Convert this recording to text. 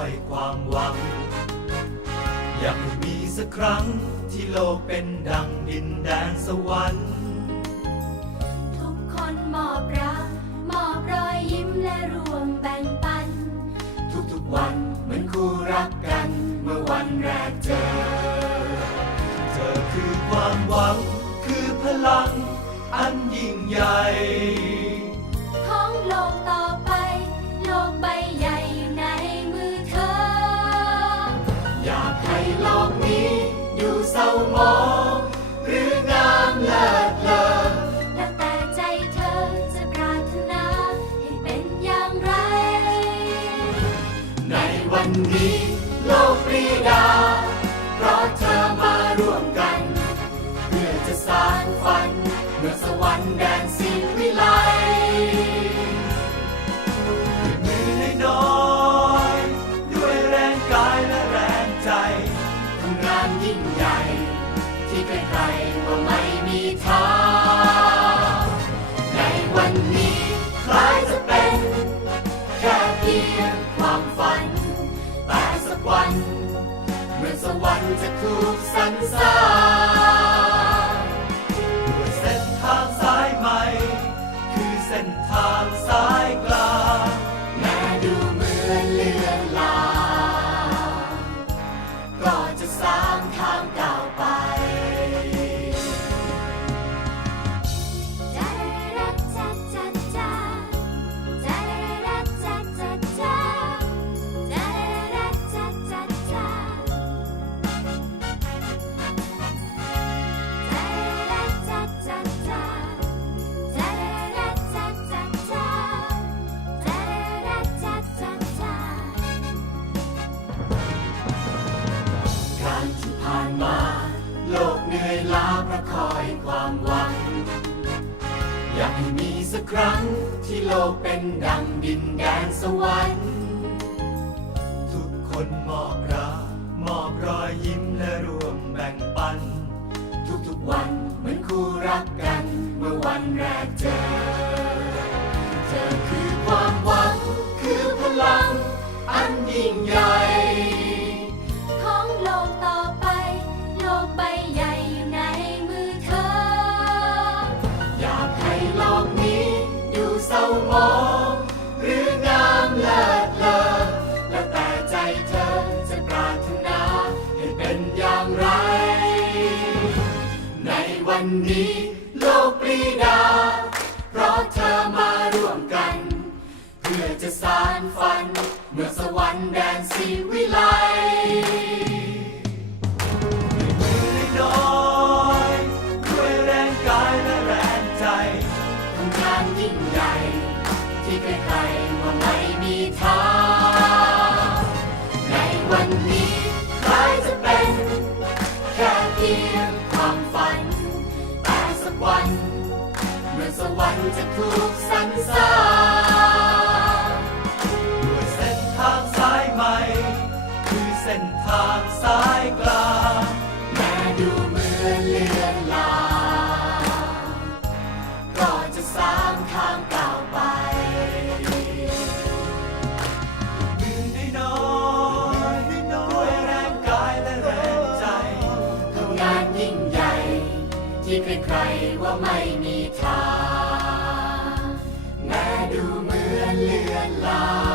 อยความหวัง อยากให้มีสักครั้งที่โลกเป็นดังดินแดนสวรรค์ ทุกคนมอบรักมอบรอยยิ้มและร่วมแบ่งปัน ทุกๆวันเหมือนคู่รักกันเมื่อวันแรกเจอ เธอคือความหวังคือพลังอันยิ่งใหญ่ของโลกต่อไป โลกใบ วั สวรรค์จะถูกสรรสร้าง เหนื่อยลาเพระคอยความหวัง อยากให้มีสักครั้งที่โลกเป็นดังดินแดนสวรรค์ ทุกคนมอบรักมอบรอยยิ้มและร่วมแบ่งปัน ทุกๆวันเหมือนคู่รักกันเมื่อวันแรกเจอ จะถูกสรรสร้างด้วยเส้นทางสายใหม่ คือเส้นทางสายกลางแม้ดูเหมือนเลือนลางก็จะสร้างทางก้าวไปมือน้อยด้วยแรงกายและแรงใจทำงานยิ่งใหญ่ ที่ใครๆว่าไม่มีทาง ดูเหมือนเลือนลา